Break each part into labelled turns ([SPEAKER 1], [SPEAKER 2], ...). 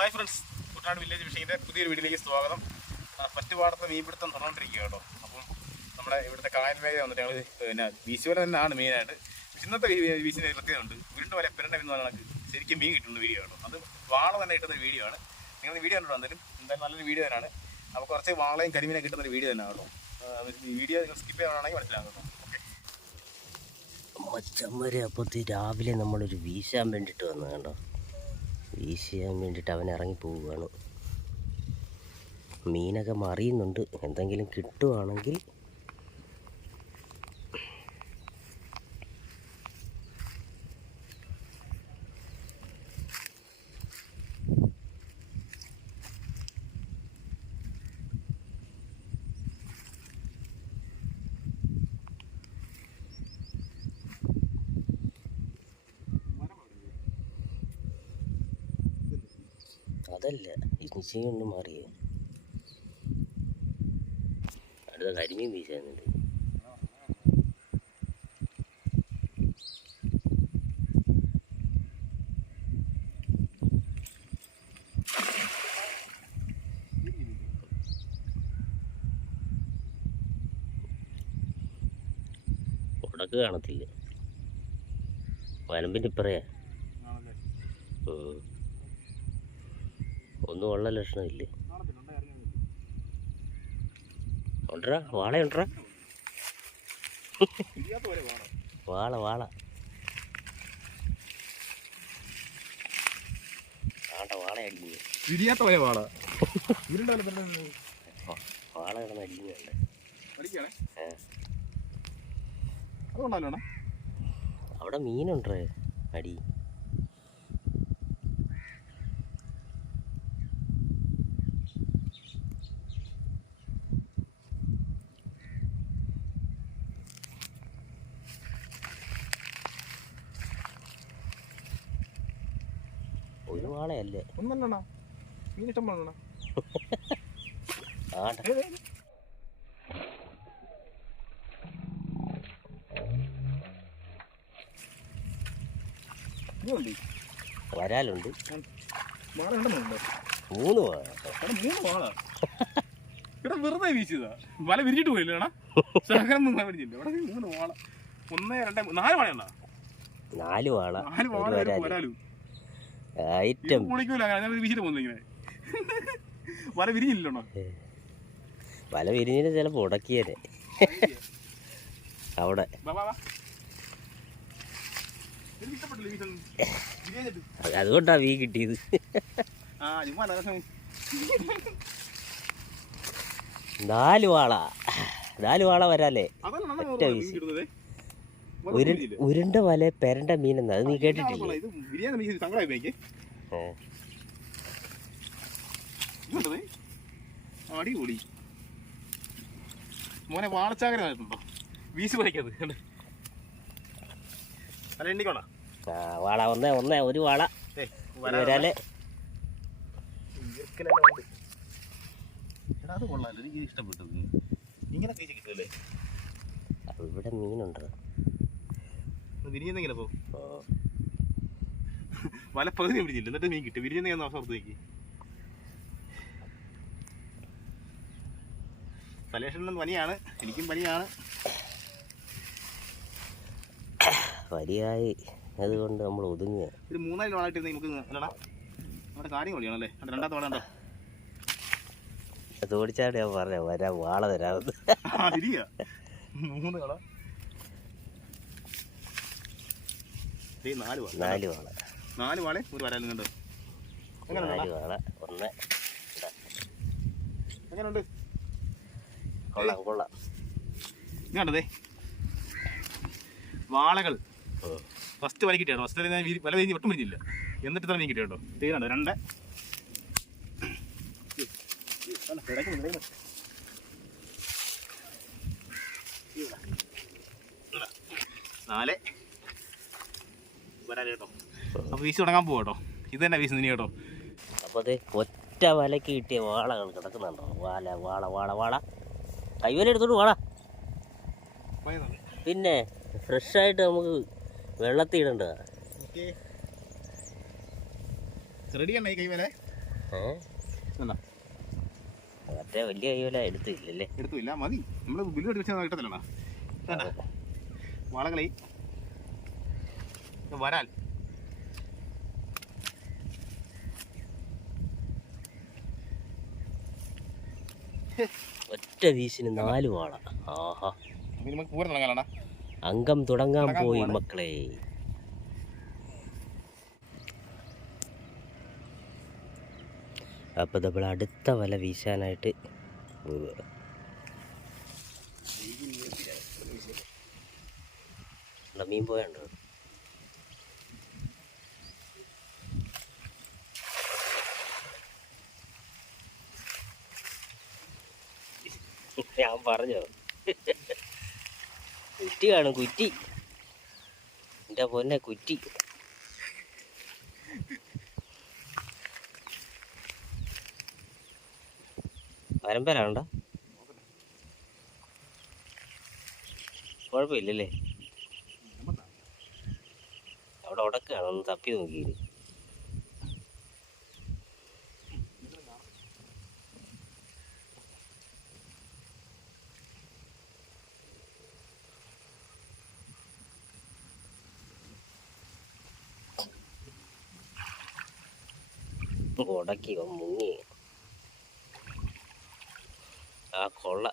[SPEAKER 1] Hi friends Kuttanad village ഫിഷിങ്ങിന്റെ പുതിയൊരു വീഡിയോയിലേക്ക് സ്വാഗതം. ഫസ്റ്റ് പാടത്ത് മീൻപിടുത്തം തുറന്നുകൊണ്ടിരിക്കുക കേട്ടോ. അപ്പം നമ്മുടെ ഇവിടുത്തെ കായൽ മേഖല വന്നിട്ട് ഞങ്ങൾ പിന്നെ വീശുവല തന്നെയാണ് മെയിനായിട്ട് ഇന്നത്തെ വീശിന്റെ പ്രത്യേകതയുണ്ട് വീണ്ടും വരെ പെരണ്ട എന്ന് പറഞ്ഞാൽ ശരിക്കും മീൻ കിട്ടുന്ന വീഡിയോ കേട്ടോ. അത് വാള തന്നെ കിട്ടുന്ന വീഡിയോ ആണ്. നിങ്ങൾ വീഡിയോ കണ്ടോ എന്തായാലും എന്തായാലും നല്ലൊരു വീഡിയോ തന്നെയാണ്. അപ്പോൾ കുറച്ച് വാളയും കരിമീനെ കിട്ടുന്ന ഒരു വീഡിയോ തന്നെ കേട്ടോ. വീഡിയോ നിങ്ങൾ സ്കിപ്പ് ചെയ്യാനാണെങ്കിൽ മനസ്സിലാകും കേട്ടോ. ഓക്കെ
[SPEAKER 2] വരെ അപ്പത്തി രാവിലെ നമ്മളൊരു വീശാൻ വേണ്ടിയിട്ട് വന്നു കണ്ടോ ചെയ്യാൻ വേണ്ടിയിട്ട് അവൻ ഇറങ്ങി പോവുകയാണ്. മീനൊക്കെ മറിയുന്നുണ്ട്. എന്തെങ്കിലും കിട്ടുവാണെങ്കിൽ ഇനിച്ചൊന്ന് മാറിയോ? അടുത്ത കരിമീൻ വീശാനുണ്ട്. ഉടക്ക് കാണത്തില്ല. വലമ്പിന്റെ ഇപ്പറയാ. ഒന്നും ഉള്ള ലക്ഷണമില്ലേ? ഉണ്ടറാ വാള ഉണ്ടറാ വാള. വാള ആണ്ട വാള
[SPEAKER 1] പോലെ വാള.
[SPEAKER 2] കിടന്ന് അവിടെ മീനുണ്ടേ അടി ഒരു
[SPEAKER 1] ഒന്നല്ലണ മീൻ ഇഷ്ടം പോലണ
[SPEAKER 2] വരാലുണ്ട്.
[SPEAKER 1] വാള
[SPEAKER 2] മൂന്ന് വാള
[SPEAKER 1] മൂന്ന് വാള ഇവിടെ വെറുതെ വീശിയതാ. വല വിരിച്ചിട്ട് പോയില്ല എടാ? ശകലം നിന്നാ വിരിച്ചില്ല ഇവിടെ മൂന്ന് വാള ഒന്ന് രണ്ടേ നാല് വാളയുണ്ടോ
[SPEAKER 2] നാല് വാള
[SPEAKER 1] നാല്
[SPEAKER 2] വാഴ
[SPEAKER 1] വാള
[SPEAKER 2] വരാൽ.
[SPEAKER 1] കുളിക്കൂല വല വിരിഞ്ഞില്ലല്ലോ.
[SPEAKER 2] വല വിരിഞ്ഞിട്ട് ചിലപ്പോൾ ഉടക്കിയേനെ. അവിടെ. അതുകൊണ്ടാ വീ കിട്ടിയത്. നാല് വാള നാല് വാള
[SPEAKER 1] വരാല്ലേ?
[SPEAKER 2] ഒറ്റ
[SPEAKER 1] ഓർമ്മ
[SPEAKER 2] ഉരുണ്ട വല പെരണ്ട മീനെന്ന്. അത് നീ കേട്ടിട്ടില്ലേ?
[SPEAKER 1] അടിപൊളി. മോനെ വാളച്ചാകരമായിട്ടുണ്ടോ വീശി അല്ല എണ്ണിക്കോണ?
[SPEAKER 2] ആ വാള. ഒന്നേ ഒന്നേ ഒരു വാള. വരാലേ.
[SPEAKER 1] അത് കൊള്ളാമല്ലോ എനിക്ക് ഇഷ്ടപ്പെട്ടു. ഇങ്ങനെ തീച്ച കിട്ടുമല്ലേ
[SPEAKER 2] ഇവിടെ മീനുണ്ട്.
[SPEAKER 1] വിരിഞ്ഞെന്നെങ്ങനെ പോ. വല പകുതി പിടിച്ചില്ല എന്നിട്ട് മീൻ കിട്ടും. വിരിഞ്ഞെന്നെങ്കിൽ അവസ്ഥ നോക്കി. സലേഷനും പനിയാണ്. എനിക്കും പനിയാണ്.
[SPEAKER 2] പനിയായി. അതുകൊണ്ട് നമ്മൾ ഒതുങ്ങുക.
[SPEAKER 1] ഒരു മൂന്നാൽ വാളായിട്ട് നമുക്ക് അല്ലടാ. നമ്മുടെ കാര്യം കൊള്ളിയാണല്ലേ അത് രണ്ടാമത്തെ വാള ഉണ്ടോ
[SPEAKER 2] തോടിച്ചാട് ഞാൻ പറഞ്ഞ വരാ വാള തരാമെന്ന്.
[SPEAKER 1] ശരിയാ മൂന്ന് കള നാല് വാള.
[SPEAKER 2] നാല് വാള.
[SPEAKER 1] നാല് വാളെ ഒരു വരാലും കണ്ടോ
[SPEAKER 2] നാല് വാള. ഒന്ന്
[SPEAKER 1] എങ്ങനെയുണ്ട്?
[SPEAKER 2] കൊള്ളാം കൊള്ളാം.
[SPEAKER 1] ഇങ്ങോട്ടതേ വാളകൾ. ഫസ്റ്റ് വല കിട്ടിയാണോ ഫസ്റ്റ് ഞാൻ വല കഴിഞ്ഞ് ഒട്ടും പിടിച്ചില്ല എന്നിട്ട് തന്നെ മീൻ കിട്ടിയോ തീരാണ് രണ്ട്. നാല്. വരാൻ കേട്ടോ. അപ്പോൾ വീശി തുടങ്ങാൻ പോവാട്ടോ ഇത് തന്നെ വീശ് നിനി കേട്ടോ.
[SPEAKER 2] അപ്പോൾ അത് ഒറ്റ വലക്ക് കിട്ടിയ വാളകൾ കിടക്കുന്നുണ്ടോ? വാല വാള വാള വാള. കൈവല എടുത്തോണ്ട് വാള പിന്നെ ഫ്രഷ് ആയിട്ട് നമുക്ക് വെള്ളത്തിൽ ഇടണ്ട.
[SPEAKER 1] റെഡിയാണ് ഈ കൈ വരെ
[SPEAKER 2] ഏ മറ്റേ വലിയ കൈവല എടുത്തില്ലല്ലേ?
[SPEAKER 1] എടുത്തില്ല മതി. നമ്മൾ ബില്ല് അടിച്ചാൽ കിട്ടത്തില്ല വളകളി. വരാൽ
[SPEAKER 2] ഒറ്റ വീശിന് നാല് വാള. ആഹാ. അംഗം തുടങ്ങാൻ പോയി. മക്കളെ. അപ്പോൾ നമ്മൾ അടുത്ത വല വീശാനായിട്ട് പോവുക മീൻ പോയുണ്ടോ? ഞാൻ പറഞ്ഞത്. കുറ്റി കാണും കുറ്റി. എന്റെ പൊന്നെ കുറ്റി. പരമ്പരാണ്ട? കുഴപ്പമില്ലല്ലേ? അവിടെ ഉടക്കാണ് ഒന്ന് തപ്പി നോക്കിയത് ഉടക്കി മുങ്ങി. ആ കൊള്ള.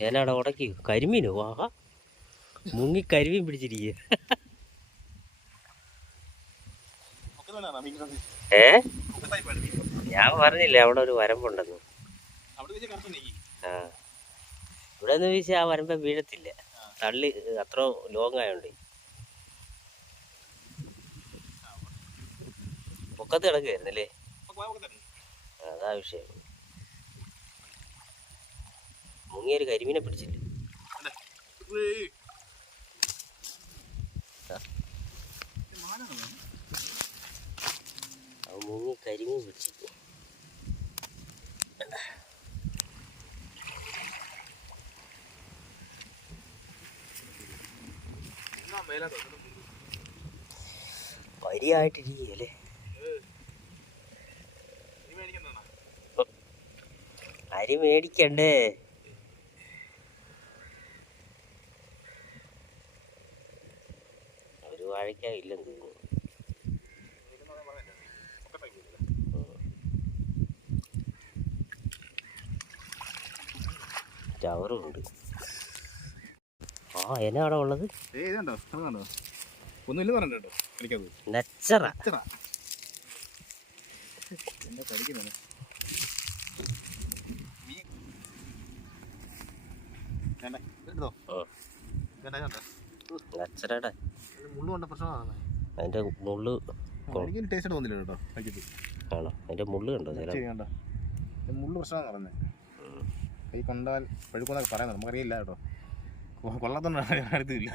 [SPEAKER 2] ഏനാടാ ഉടക്കി കരിമീനോ? വാ മുങ്ങി കരിമീൻ പിടിച്ചിരിക്കുക ഏ? ഞാൻ പറഞ്ഞില്ലേ അവിടെ ഒരു വരമ്പുണ്ടെന്ന്
[SPEAKER 1] അവിടെ വെച്ച് കറുത്ത നെയ്യ്
[SPEAKER 2] ആ ഇവിടെ നിന്ന് വീശി ആ വരമ്പ വീഴത്തില്ല. തള്ളി അത്ര ലോങ് ആയോണ്ട്. പൊക്കത്ത്
[SPEAKER 1] തരണം.
[SPEAKER 2] അതാ വിഷയം. മുങ്ങിയൊരു കരിമീനെ പിടിച്ചില്ല. അവൻ മുങ്ങി കരിമീൻ പിടിച്ചില്ല വരിയായിട്ടിരിക്കുകയല്ലേ? അരി മേടിക്കണ്ടേ? ഒരു വാഴയ്ക്ക ഇല്ലെന്ന് തോന്നുന്നു. ആ എന്നാ അവിടെ ഉള്ളത്?
[SPEAKER 1] ഏയ് ഇതുണ്ടോ അത് കണ്ടോ? ഒന്നുമില്ലെന്ന് പറഞ്ഞിട്ട് കേട്ടോ എനിക്കത്
[SPEAKER 2] നച്ചറ
[SPEAKER 1] അച്ചറ എന്നെ പഠിക്കുന്നത്? എടുത്തോ
[SPEAKER 2] ആ.
[SPEAKER 1] വേണ്ട കണ്ടോ
[SPEAKER 2] നച്ചറയുടെ
[SPEAKER 1] മുള്ളു ടേസ്റ്റ് തോന്നില്ല കേട്ടോ
[SPEAKER 2] ആണോ? അതിന്റെ മുള്ള് കണ്ടോ
[SPEAKER 1] കണ്ടോ? മുള്ള് പ്രശ്നമാണ് പറഞ്ഞത് കൈ കൊണ്ടാൽ പഴുക്കുന്നൊക്കെ പറയുന്നത് നമുക്കറിയില്ല കേട്ടോ. കൊള്ളാത്തോണ്ട് അടുത്തില്ല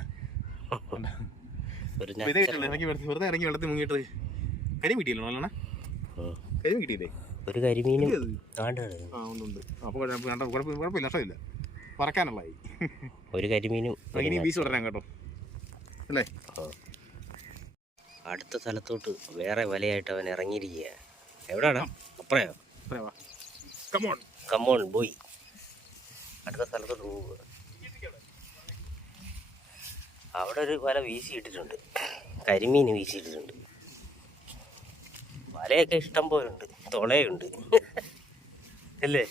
[SPEAKER 1] ഇറങ്ങി വെറുതെ ഇറങ്ങി വെള്ളത്തിൽ മുങ്ങിയിട്ട് കരി കിട്ടിയല്ലോ നല്ലോണം
[SPEAKER 2] ഉം.
[SPEAKER 1] കരി കിട്ടിയില്ലേ?
[SPEAKER 2] ഒരു കരിമീനും?
[SPEAKER 1] ആ ഉണ്ട് ഉണ്ട്. അപ്പോൾ കുഴപ്പം കുഴപ്പം കുഴപ്പമില്ല നഷ്ടമില്ല പറക്കാനുള്ളതായി
[SPEAKER 2] ഒരു കരിമീനും
[SPEAKER 1] ഇനി വീശ് കേട്ടോ. അല്ലേ?
[SPEAKER 2] അടുത്ത സ്ഥലത്തോട്ട് വേറെ വലയായിട്ട് അവൻ ഇറങ്ങിയിരിക്കുക എവിടെയാണ് അപ്പറയോ?
[SPEAKER 1] കമോൺ
[SPEAKER 2] കമ്മോൺ ബോയ് അടുത്ത സ്ഥലത്തോട്ട് പോവുക. അവിടെ ഒരു വല വീശിയിട്ടിട്ടുണ്ട്. കരിമീൻ വീശിയിട്ടിട്ടുണ്ട്. വലയൊക്കെ ഇഷ്ടം പോലെ ഉണ്ട് തുളയുണ്ട്. അല്ലേ?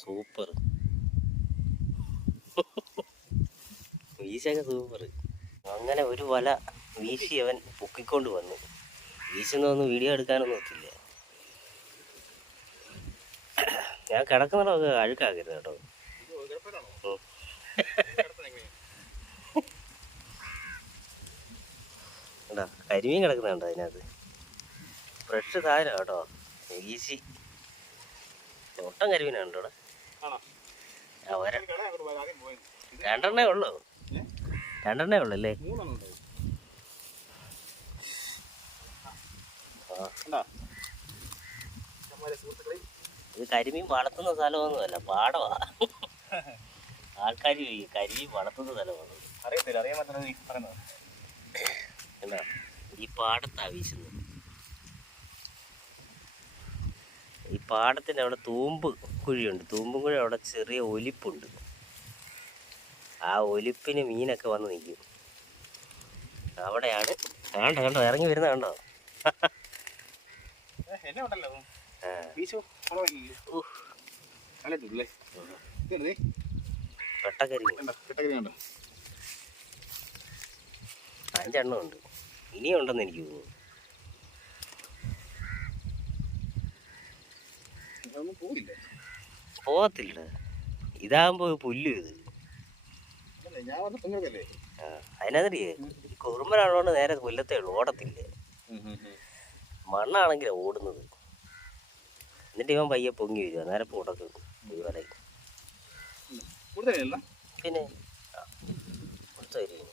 [SPEAKER 2] സൂപ്പർ. വീശൊക്കെ സൂപ്പർ. അങ്ങനെ ഒരു വല വീശി അവൻ പൊക്കിക്കൊണ്ട് വന്നു. വീശുന്നൊന്നും വീഡിയോ എടുക്കാനൊന്നും ഒത്തില്ല ഞാൻ കിടക്കുന്നതൊക്കെ അഴുക്കാക്കരുത് കേട്ടോ. കണ്ടാ കരിമീൻ കിടക്കുന്നുണ്ടോ അതിനകത്ത്? ഫ്രഷ് താരം കേട്ടോ. ഈസി ഒട്ടം കരിമീനുണ്ടോ ഇവിടെ? രണ്ടെണ്ണേ ഉള്ളൂ? രണ്ടെണ്ണേ ഉള്ളൂ. അല്ലേ
[SPEAKER 1] മൂന്നെണ്ണം ഉണ്ടായി
[SPEAKER 2] ആ.
[SPEAKER 1] കണ്ടാ നമ്മുടെ സുഹൃത്തുക്കളെ
[SPEAKER 2] ഇത് കരിമീൻ വളർത്തുന്ന സ്ഥലമൊന്നുമല്ല പാടവാ. ആൾക്കാർ കരിമീൻ വളർത്തുന്ന സ്ഥലമാണ്.
[SPEAKER 1] അറിയത്തില്ല അറിയാൻ പറ്റുന്നത് നീ പറയുന്നത്.
[SPEAKER 2] എന്താ ഈ പാടത്താ വീശുന്നത്. ഈ പാടത്തിന്റെ അവിടെ തൂമ്പ് കുഴിയുണ്ട്. തൂമ്പും കുഴി അവിടെ ചെറിയ ഒലിപ്പുണ്ട്. ആ ഒലിപ്പിന് മീനൊക്കെ വന്ന് നിൽക്കും. അവിടെയാണ് കണ്ടോ കണ്ടോ ഇറങ്ങി വരുന്ന കണ്ടോ?
[SPEAKER 1] എന്നെ ഉണ്ടല്ലോ. വീശു. നല്ല
[SPEAKER 2] അഞ്ചെണ്ണം ഉണ്ട്. ഇനിയും ഉണ്ടെന്ന് എനിക്ക് തോന്നുന്നു. പോകത്തില്ല ഇതാകുമ്പോ പുല്ല് ഇത്. അതിനകത്തേ ഈ കുറുമ്പനാണോണ്ട് നേരെ പുല്ലത്തേ ഉള്ളൂ ഓടത്തില്ല? മണ്ണാണെങ്കിലാ ഓടുന്നത്. എന്നിട്ട് ഇവൻ പയ്യെ പൊങ്ങി വരിക നേരെ പുടക്കും പിന്നെ ആറെണ്ണൊന്നും വരും.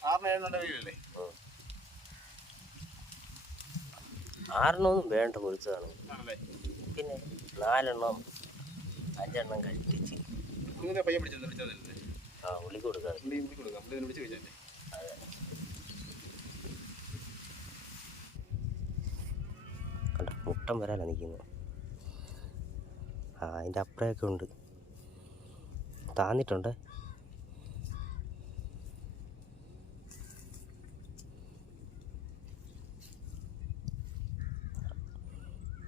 [SPEAKER 2] ആറെണ്ണമൊന്നും വേണ്ട കൊടുത്തതാണ് പിന്നെ നാലെണ്ണം അഞ്ചെണ്ണം കഴിപ്പിച്ച് ആ ഉള്ളി
[SPEAKER 1] കൊടുക്കാം. പുള്ളി
[SPEAKER 2] മുട്ടം വരാനാണ് നിൽക്കുന്നത്. ആ അതിന്റെ അപ്പുറമൊക്കെ ഉണ്ട്. താന്നിട്ടുണ്ട്.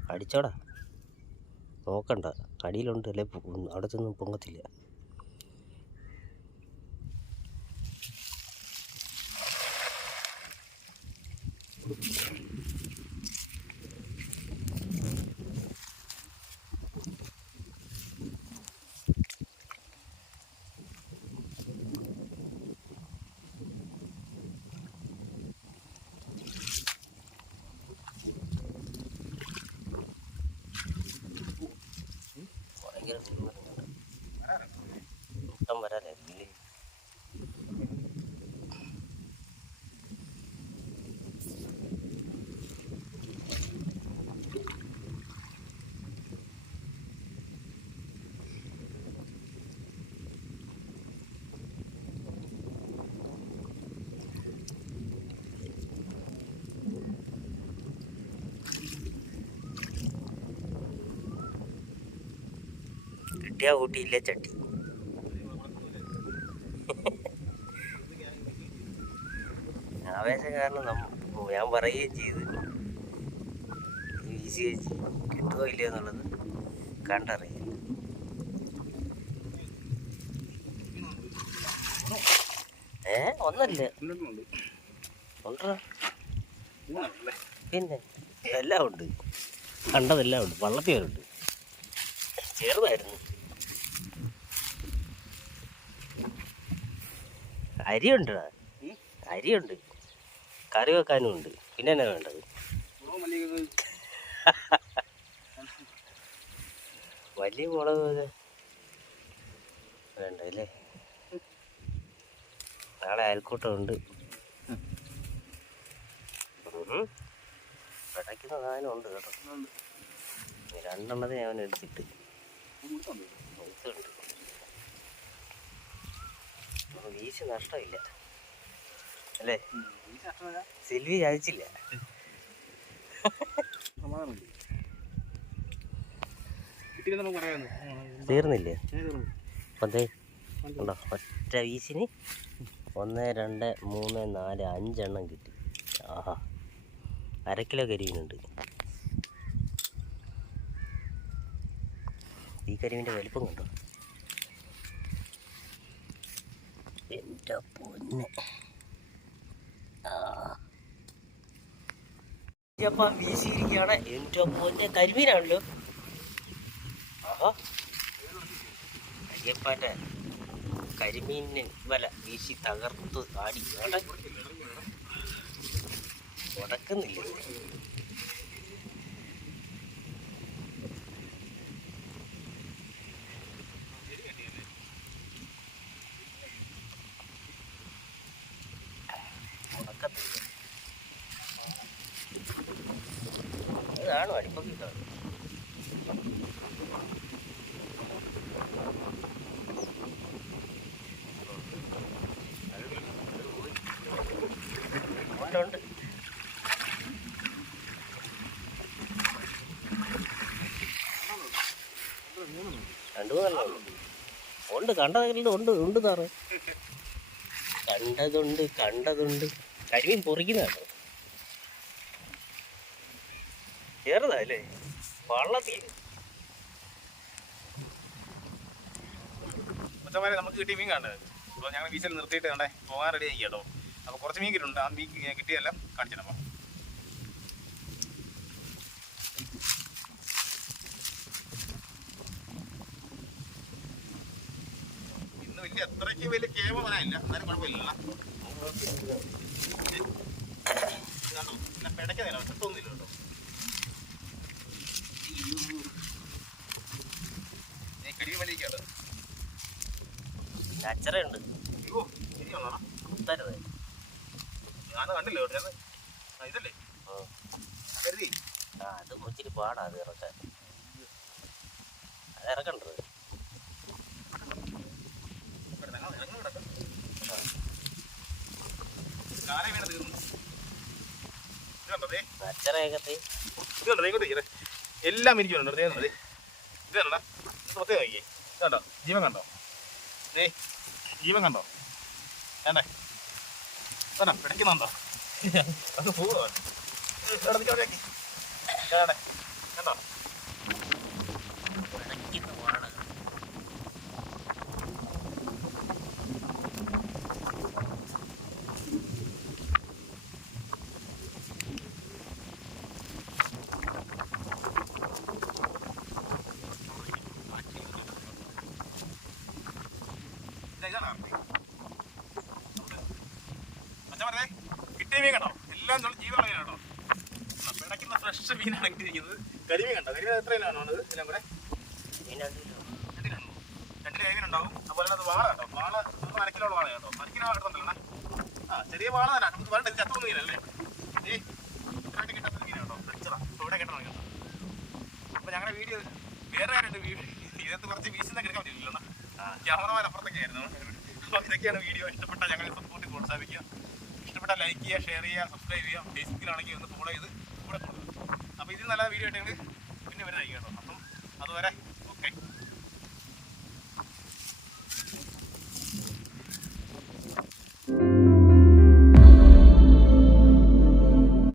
[SPEAKER 2] അടിച്ചോടാ. നോക്കണ്ട. അടിയിലുണ്ട് അല്ലെ? അവിടെ ചെന്ന് പൊങ്ങത്തില്ല. kita di luar. കിട്ടിയാ കൂട്ടിയില്ലേ ചട്ടി. ആവേശം കാരണം നമ്മ ഞാൻ പറയുകയും ചെയ്തു. ഈസി ചെയ്യും കിട്ടുമോ ഇല്ലയോ എന്നുള്ളത് കണ്ടറിയാം. ഏ ഒന്നല്ല. പിന്നെ? എല്ലാം ഉണ്ട്. കണ്ടതെല്ലാം ഉണ്ട്. വള്ളത്തിയവരുണ്ട്. ചെറുതായിരുന്നു. അരിയുണ്ടടാ
[SPEAKER 1] ഉം?
[SPEAKER 2] അരിയുണ്ട്. കറി വെക്കാനും ഉണ്ട് പിന്നെ എന്നാ വേണ്ടത്? വലിയ മുളക് വേണ്ടല്ലേ? നാളെ അയൽക്കൂട്ടമുണ്ട്. സാധനം ഉണ്ട് കേട്ടോ. രണ്ടെണ്ണത് ഞാൻ എടുത്തിട്ട്
[SPEAKER 1] കൊടുത്തോണ്ട്
[SPEAKER 2] എടുത്തുണ്ട് അപ്പൊ വീശ് നഷ്ടമില്ല. അല്ലേ സെൽവി ചതിച്ചില്ല തീർന്നില്ലേ? ഉണ്ടോ? ഒറ്റ വീശിന് ഒന്ന് രണ്ട് മൂന്ന് നാല് അഞ്ചെണ്ണം കിട്ടി. ആഹാ. അര കിലോ കരിമീനുണ്ട്. ഈ കരിമീന്റെ വലിപ്പം കണ്ടോ? എന്റെ പൊന്നെ അപ്പം വീശിയിരിക്കുകയാണ്. കരിമീനാണല്ലോ. ആഹാ. അയ്യപ്പാന്റെ വല വീശി തകർത്ത് ആടി. ഉടക്കുന്നില്ല കാണും അടിപ്പൊക്കെ കാണും ഉണ്ട് ഉണ്ട് മൂന്നെണ്ണം ഉണ്ട് ഉണ്ട് സാറ്. കണ്ടതുണ്ട് കണ്ടതുണ്ട്. കരിമീൻ പൊറിക്കുന്നതാണ്. ചെറുതാ അല്ലേ? വള്ളത്തിൽ.
[SPEAKER 1] നമുക്ക് കിട്ടിയ മീൻ കാണുന്നത്. ഞങ്ങൾ ബീച്ചിൽ നിർത്തിയിട്ട് കണ്ടേ പോകാൻ റെഡി ആയി അപ്പോൾ കുറച്ച് മീൻ കിട്ടുന്നുണ്ട് ആ മീൻ കിട്ടിയതെല്ലാം കാണിച്ചു തരാം. ഇന്ന് വലിയ അത്രയ്ക്ക് വലിയ കേമനായില്ല എന്നാലും കുഴപ്പമില്ല. ഒറ്റത്തൊന്നുമില്ല കേട്ടോ.
[SPEAKER 2] അച്ചറയുണ്ട്.
[SPEAKER 1] അയ്യോ ശരിയാണോ
[SPEAKER 2] കുത്തരുത്
[SPEAKER 1] ഞാൻ കണ്ടില്ല ഇതല്ലേ? കരുതി.
[SPEAKER 2] ആ അത് ഇച്ചിരി പാടാ അത് ഇറക്കാൻ. അത് ഇറക്കണ്ടത്.
[SPEAKER 1] എല്ലാം ഇരിക്കുന്നുണ്ട് കണ്ടോ ഇത് കണ്ടോ പ്രത്യേകം നോക്കിയേ കണ്ടോ ജീവൻ കണ്ടോ? ദേ ജീവൻ കണ്ടോ? വേണ്ടേ? വേണം പിടയ്ക്കുന്നുണ്ടോ അത് പോവാ കണ്ടോ
[SPEAKER 2] ഇടയ്ക്കുന്ന വാടക
[SPEAKER 1] മച്ചാ കിട്ടിയ മീൻ കണ്ടോ എല്ലാം നമ്മൾ ജീവനുള്ള മീൻ കേട്ടോ പിടയ്ക്കുന്ന കരിമീൻ കണ്ടോ? രണ്ടിന് കരിമീനുണ്ടാവും അതുപോലെ അത് വാള ഒരു അര കിലോ ചെറിയ നമുക്ക് വേണ്ട ചത്തൊന്നും മീനല്ലേ? ഏ ഇത്രയായിട്ട് കിട്ടാത്ത മീൻ കേട്ടോ ഫ്രഷറാ ഇവിടെ കിട്ടണം കേട്ടോ. അപ്പൊ ഞങ്ങളുടെ വീഡിയോ വേറെ ഇതിനകത്ത് കുറച്ച് ആയിരുന്നു. അപ്പോൾ വീഡിയോ. ഇഷ്ടപ്പെട്ട ഞങ്ങളെ സപ്പോർട്ട് ഇഷ്ടപ്പെട്ട ലൈക്ക് ചെയ്യുക ഷെയർ ചെയ്യുക സബ്സ്ക്രൈബ് ചെയ്യുക. ഫേസ്ബുക്കിലാണെങ്കിൽ ഒന്ന് ഫോളോ ചെയ്ത് അപ്പോൾ ഇതിൽ നല്ല വീഡിയോ ആയിട്ട് പിന്നെ വരുന്നതായിരിക്കും കേട്ടോ. അപ്പം അതുവരെ